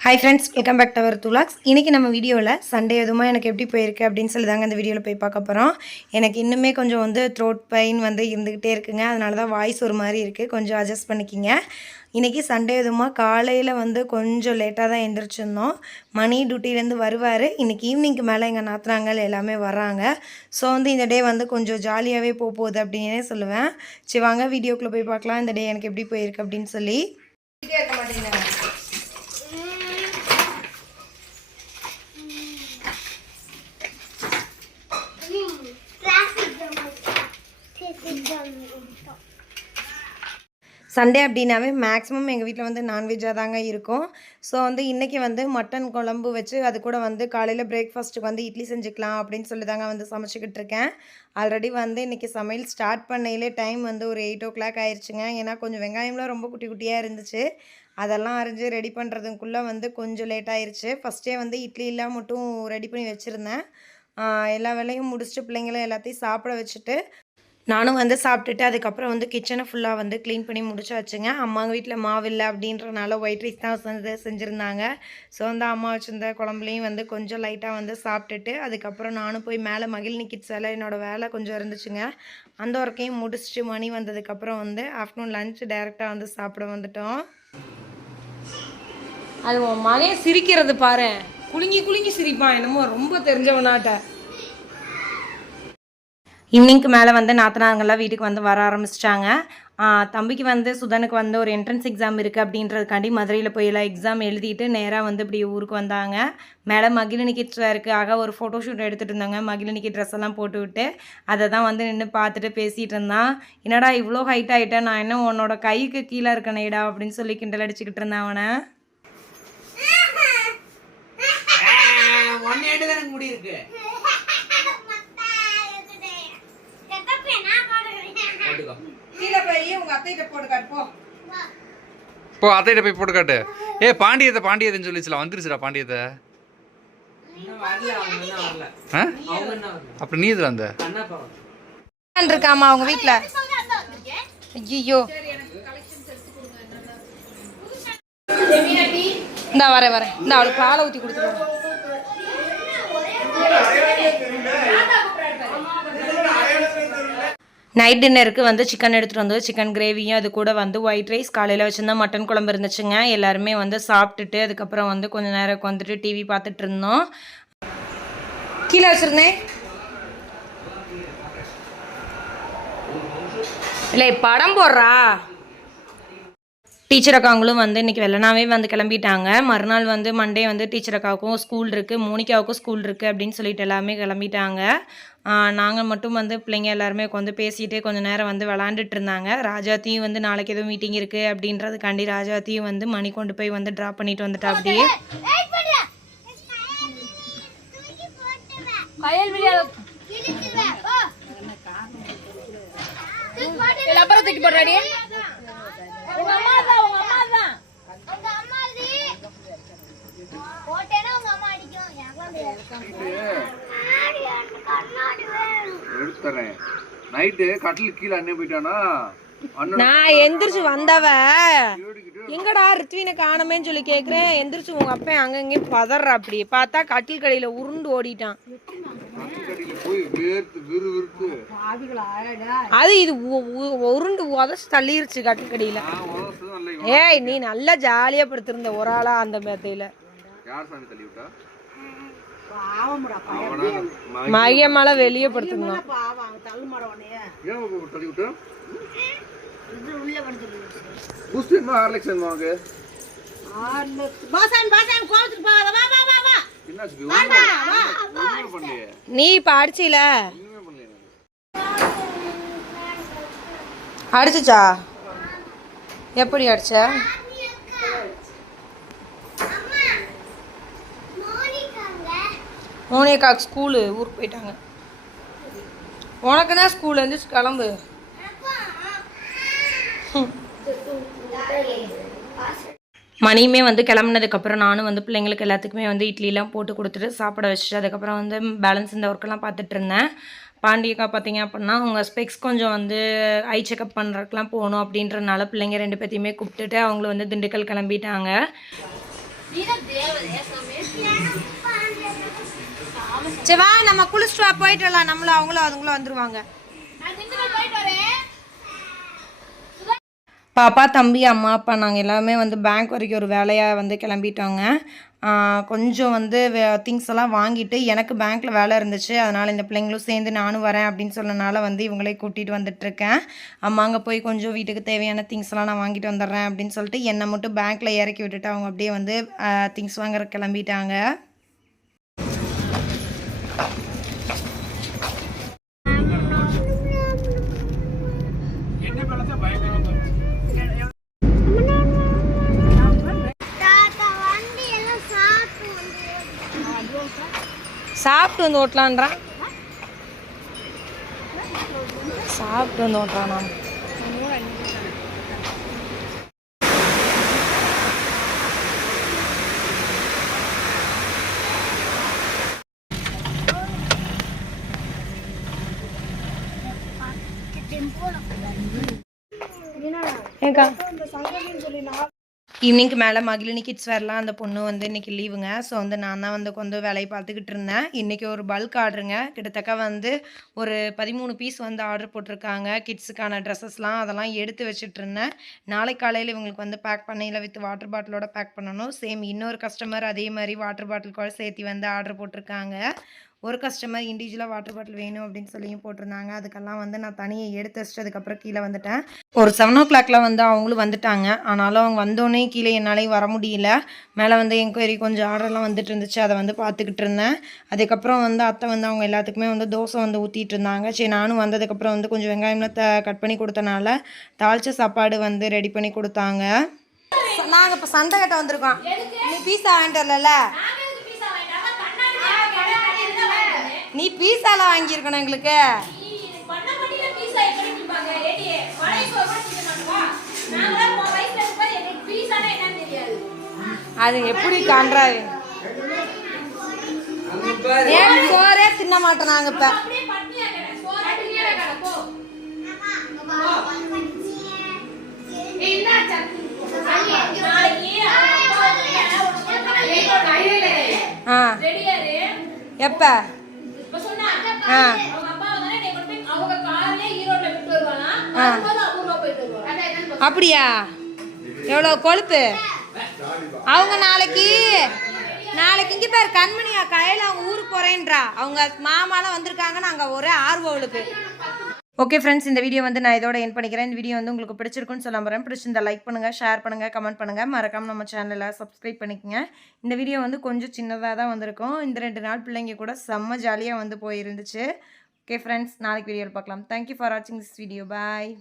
Hi friends welcome back to our துலாக்ஸ் இன்றைக்கி நம்ம வீடியோவில் சண்டே எதுவுமே எனக்கு எப்படி போயிருக்கு அப்படின்னு சொல்லி தாங்க இந்த வீடியோவில் போய் பார்க்க போகிறோம் எனக்கு இன்னுமே கொஞ்சம் வந்து த்ரோட் பெயின் வந்து இருந்துக்கிட்டே இருக்குங்க. அதனால தான் வாய்ஸ் ஒரு மாதிரி இருக்குது கொஞ்சம் அட்ஜஸ்ட் பண்ணிக்கிங்க. இன்றைக்கி சண்டே எதுவுமா? காலையில் வந்து கொஞ்சம் லேட்டாக தான் எழுந்திரிச்சிருந்தோம் மணி டியூட்டிலேருந்து வருவார். இன்றைக்கி ஈவினிங்க்கு மேலே எங்கள் நாத்தனாங்கள் எல்லாமே வர்றாங்க. ஸோ வந்து இந்த டே வந்து கொஞ்சம் ஜாலியாகவே போக போகுது அப்படின்னே சொல்லுவேன். சரி வாங்க வீடியோக்குள்ளே போய் பார்க்கலாம். இந்த டே எனக்கு எப்படி போயிருக்கு அப்படின்னு சொல்லி. கேட்க மாட்டேங்கிறாங்க சண்டே அப்படின்னாவே மேக்ஸிமம் எங்கள் வீட்டில் வந்து நான்வெஜ்ஜாக தாங்க இருக்கும். ஸோ வந்து இன்றைக்கி வந்து மட்டன் குழம்பு வச்சு அது கூட வந்து காலையில் பிரேக்ஃபாஸ்ட்டுக்கு வந்து இட்லி செஞ்சுக்கலாம் அப்படின்னு சொல்லி தாங்க வந்து சமைச்சிக்கிட்டு இருக்கேன். ஆல்ரெடி வந்து இன்றைக்கி சமையல் ஸ்டார்ட் பண்ணையிலே டைம் வந்து ஒரு எயிட் ஓ கிளாக் ஆயிடுச்சுங்க ஏன்னா கொஞ்சம் வெங்காயம்லாம் ரொம்ப குட்டி குட்டியாக இருந்துச்சு. அதெல்லாம் அரிஞ்சு ரெடி பண்ணுறதுக்குள்ளே வந்து கொஞ்சம் லேட் ஆயிடுச்சு ஃபஸ்ட்டே வந்து இட்லிலாம் மட்டும் ரெடி பண்ணி வச்சுருந்தேன். எல்லா வேலையும் முடிச்சுட்டு பிள்ளைங்களும் எல்லாத்தையும் சாப்பிட வச்சுட்டு நானும் வந்து சாப்பிட்டுட்டு அதுக்கப்புறம் வந்து கிச்சனை ஃபுல்லாக வந்து க்ளீன் பண்ணி முடிச்சாச்சுங்க. அம்மாங்க வீட்டில் மாவு இல்லை அப்படின்றனால ஒயிட் ரைஸ் தான் வந்து செஞ்சுருந்தாங்க. ஸோ அந்த அம்மா வச்சுருந்த குழம்புலையும் வந்து கொஞ்சம் லைட்டாக வந்து சாப்பிட்டுட்டு அதுக்கப்புறம் நானும் போய் மேலே மகிழ்னி கிட்ஸ் வேலை என்னோடய வேலை கொஞ்சம் இருந்துச்சுங்க. அந்த ஒர்க்கையும் முடிச்சுட்டு மணி வந்ததுக்கப்புறம் வந்து ஆஃப்டர்நூன் லஞ்ச் டைரெக்டாக வந்து சாப்பிட வந்துட்டோம். அது உன் மகன் சிரிக்கிறது பாரு. குலுங்கி குலுங்கி சிரிப்பான். என்னமோ ரொம்ப தெரிஞ்சவனாட்ட. ஈவினிங்க்கு மேலே வந்து நாத்தனாங்கெல்லாம் வீட்டுக்கு வந்து வர ஆரம்பிச்சிட்டாங்க தம்பிக்கு வந்து சுதனுக்கு வந்து ஒரு என்ட்ரன்ஸ் எக்ஸாம் இருக்குது அப்படின்றதுக்காண்டி மதுரையில் போய் எல்லாம் எக்ஸாம் எழுதிட்டு நேராக வந்து இப்படி ஊருக்கு வந்தாங்க மேலே மகிழினிக்கு இருக்குது ஆக ஒரு ஃபோட்டோ ஷூட் எடுத்துகிட்டு இருந்தாங்க மகிழினிக்கு ட்ரெஸ் எல்லாம் போட்டு விட்டு அதை தான் வந்து நின்று பார்த்துட்டு பேசிகிட்டு இருந்தான் என்னடா இவ்வளோ ஹைட் ஆகிட்டேன் நான் என்ன உன்னோட கைக்கு கீழே இருக்கனேடா அப்படின்னு சொல்லி கிண்டல் அடிச்சுக்கிட்டு இருந்தான் அவனை ஒன்னேட்டு தான் எனக்கு முடி போட்டுக்கோ கீழே போய் உங்கள் அத்தைகிட்ட போட்டு காட்டுப்போ போ. அத்தைகிட்ட போய் போட்டு காட்டு. ஏ பாண்டியத்தை பாண்டியத்தைன்னு சொல்லிச்சுல வந்துருச்சுடா பாண்டியத்தை. அப்புறம் நீ இது வந்த? கண்ணா பாவம். இருக்காமா அவங்க வீட்டில் ஐயோ இந்தா வரேன் வரேன். இந்த அவளுக்கு பாலை ஊற்றி கொடுத்துருவோம் நைட் டின்னருக்கு வந்து சிக்கன் எடுத்துகிட்டு வந்தது. சிக்கன் கிரேவியும் அது கூட வந்து ஒயிட் ரைஸ் காலையில் வச்சுருந்தா மட்டன் குழம்பு இருந்துச்சுங்க. எல்லாருமே வந்து சாப்பிட்டுட்டு அதுக்கப்புறம் வந்து கொஞ்ச நேரம் உட்காந்துட்டு டிவி பார்த்துட்டு இருந்தோம். கீழே வச்சுருந்தேன். இல்லை படம் போடுறா. டீச்சர் அக்காங்களும் வந்து இன்றைக்கி வெள்ளனாவே வந்து கிளம்பிட்டாங்க. மறுநாள் வந்து மண்டே வந்து டீச்சர் அக்காவுக்கும் ஸ்கூல் இருக்குது மோனிகாவுக்கும் ஸ்கூல் இருக்குது அப்படின்னு சொல்லிட்டு எல்லாமே கிளம்பிட்டாங்க. நாங்கள் மட்டும் வந்து பிள்ளைங்க எல்லாருமே உட்காந்து பேசிகிட்டு கொஞ்சம் நேரம் வந்து விளாண்டுட்டு இருந்தாங்க. ராஜாத்தையும் வந்து நாளைக்கு எதுவும் மீட்டிங் இருக்குது அப்படின்றதுக்காண்டி ராஜாத்தையும் வந்து மணி கொண்டு போய் வந்து ட்ராப் பண்ணிட்டு வந்துட்டா அப்படியே. அப்புறம் தூக்கி போடுறாடி உங்க அம்மா தான் உங்க அம்மா தான் எடுத்துறேன் நைட்டு கட்டில் கீழே அண்ணே போயிட்டானா? நான் எந்திரிச்சு வந்தவ. எங்கடா ரித்வினை காணமேன்னு சொல்லி கேட்குறேன் எந்திரிச்சு உங்க அப்பா பதறா அப்படி. பார்த்தா கட்டில் கடையில உருண்டு ஓடிட்டான். அது இது உருண்டு உதச்சு தள்ளிருச்சு கட்டில் கடையில. ஏய் நீ நல்லா ஜாலியா படுத்திருந்த ஒரு ஆளா அந்த மேத்தையில. மகியமால வெளியே படுத்திருந்தான் ஏன் உங்க தள்ளி விட்டா? பூஸ்ட் என்ன ஹார்லிக்ஸ் என்ன வாங்க என்னாச்சு பி? ஒண்ணுமே ஒண்ணுமே பண்ணலையே. நீ இப்ப அடிச்சில. அடிச்சுச்சா? எப்படி அடிச்ச? மோனிகாக்கு ஸ்கூலு ஊருக்கு போயிட்டாங்க. உனக்கு தான் ஸ்கூல் வந்து கிளம்பு. மணியுமே வந்து கிளம்புனதுக்கப்புறம் நானும் வந்து பிள்ளைங்களுக்கு எல்லாத்துக்குமே வந்து இட்லிலாம் போட்டு கொடுத்துட்டு சாப்பிட வச்சுட்டு அதுக்கப்புறம் வந்து பேலன்ஸ் இந்த ஒர்க்கெல்லாம் பார்த்துட்டு இருந்தேன். பாண்டியக்கா பார்த்தீங்க அப்படின்னா அவங்க ஸ்பெக்ஸ் கொஞ்சம் வந்து ஐ செக்கப் பண்ணுறதுக்குலாம் போகணும் அப்படின்றனால பிள்ளைங்க ரெண்டு பேத்தையுமே கூப்பிட்டுட்டு அவங்களை வந்து திண்டுக்கல் கிளம்பிட்டாங்க. சரி வா நம்ம குளிச்சுட்டு வா போயிட்டு வரலாம். நம்மளும் அவங்களும் அதுங்களும் வந்துருவாங்க. பாப்பா தம்பி அம்மா அப்பா நாங்கள் எல்லாமே வந்து பேங்க் வரைக்கும் ஒரு வேலையாக வந்து கிளம்பிட்டோங்க. கொஞ்சம் வந்து திங்ஸ் எல்லாம் வாங்கிட்டு எனக்கு பேங்க்கில் வேலை இருந்துச்சு. அதனால் இந்த பிள்ளைங்களும் சேர்ந்து நானும் வரேன் அப்படின்னு சொன்னனால வந்து இவங்களே கூட்டிகிட்டு வந்துட்டுருக்கேன். அம்மா அங்கே போய் கொஞ்சம் வீட்டுக்கு தேவையான திங்ஸ் எல்லாம் நான் வாங்கிட்டு வந்துடுறேன் அப்படின்னு சொல்லிட்டு என்னை மட்டும் பேங்க்கில் இறக்கி விட்டுட்டு அவங்க அப்படியே வந்து திங்ஸ் வாங்குற கிளம்பிட்டாங்க. சாப்பிட்டு வந்து ஓட்டலான்றான். சாப்பிட்டு வந்து ஓட்டுறான்? நான் ஏக்கா ஈவினிங்க்கு மேலே மகிழினி கிட்ஸ் வரலாம் அந்த பொண்ணு வந்து இன்றைக்கி லீவுங்க ஸோ வந்து நான் தான் வந்து கொஞ்சம் வேலையை பார்த்துக்கிட்டு இருந்தேன். இன்றைக்கி ஒரு பல்க் ஆர்டருங்க கிட்டத்தட்ட வந்து ஒரு பதிமூணு பீஸ் வந்து ஆர்டர் போட்டிருக்காங்க. கிட்ஸுக்கான ட்ரெஸ்ஸஸ்லாம் அதெல்லாம் எடுத்து வச்சுட்டு இருந்தேன். நாளை காலையில் இவங்களுக்கு வந்து பேக் பண்ணையில் வித் வாட்டர் பாட்டிலோட பேக் பண்ணணும். சேம் இன்னொரு கஸ்டமர் அதே மாதிரி வாட்டர் பாட்டில் கூட சேர்த்து வந்து ஆர்டர் போட்டிருக்காங்க. ஒரு கஸ்டமர் இண்டிவிஜுவலாக வாட்டர் பாட்டில் வேணும் அப்படின்னு சொல்லியும் போட்டிருந்தாங்க. அதுக்கெல்லாம் வந்து நான் தனியாக எடுத்து வச்சுட்டு அதுக்கப்புறம் கீழே வந்துட்டேன். ஒரு செவன் ஓ கிளாக்ல வந்து அவங்களும் வந்துட்டாங்க. ஆனாலும் அவங்க வந்தோடனே கீழே என்னாலையும் வர முடியல. மேலே வந்து என்கொயரி கொஞ்சம் ஆர்டர்லாம் வந்துட்டு இருந்துச்சு. அதை வந்து பார்த்துக்கிட்டு இருந்தேன். அதுக்கப்புறம் வந்து அத்தை வந்து அவங்க எல்லாத்துக்குமே வந்து தோசை வந்து ஊற்றிட்டு இருந்தாங்க. சரி நானும் வந்ததுக்கப்புறம் வந்து கொஞ்சம் வெங்காயம்லாம் த கட் பண்ணி கொடுத்தனால தாளிச்ச சாப்பாடு வந்து ரெடி பண்ணி கொடுத்தாங்க. நாங்கள் இப்போ சண்டை கட்ட வந்திருக்கோம். நீ பீஸா வாங்கிட்டு வரல நீ பீஸாலாம் வாங்கியிருக்கணும் எங்களுக்கு. அது எப்படி காண்றாரு? ஏன் சோறே தின்ன மாட்டோம் நாங்க இப்ப எப்ப? அப்படியா? எவ்வளோ கொழுப்பு? அவங்க நாளைக்கு நாளைக்கு இங்கே பேர் கண்மணியா கையில் அவங்க ஊருக்கு போகிறேன்றா அவங்க மாமாலாம் வந்திருக்காங்க நாங்கள் ஒரே ஆர்வம் அவளுக்கு. ஓகே ஃப்ரெண்ட்ஸ் இந்த வீடியோ வந்து நான் இதோட என் பண்ணிக்கிறேன். இந்த வீடியோ வந்து உங்களுக்கு பிடிச்சிருக்குன்னு சொல்ல போகிறேன் பிடிச்சிருந்தா லைக் பண்ணுங்கள் ஷேர் பண்ணுங்கள் கமெண்ட் பண்ணுங்கள் மறக்காமல் நம்ம சேனலில் சப்ஸ்கிரைப் பண்ணிக்கோங்க. இந்த வீடியோ வந்து கொஞ்சம் சின்னதாக தான் வந்திருக்கும். இந்த ரெண்டு நாள் பிள்ளைங்க கூட செம்ம ஜாலியாக வந்து போயிருந்துச்சு. ஓகே ஃப்ரெண்ட்ஸ் நாளைக்கு வீடியோவில் பார்க்கலாம். தேங்க்யூ ஃபார் வாட்சிங் திஸ் வீடியோ பாய்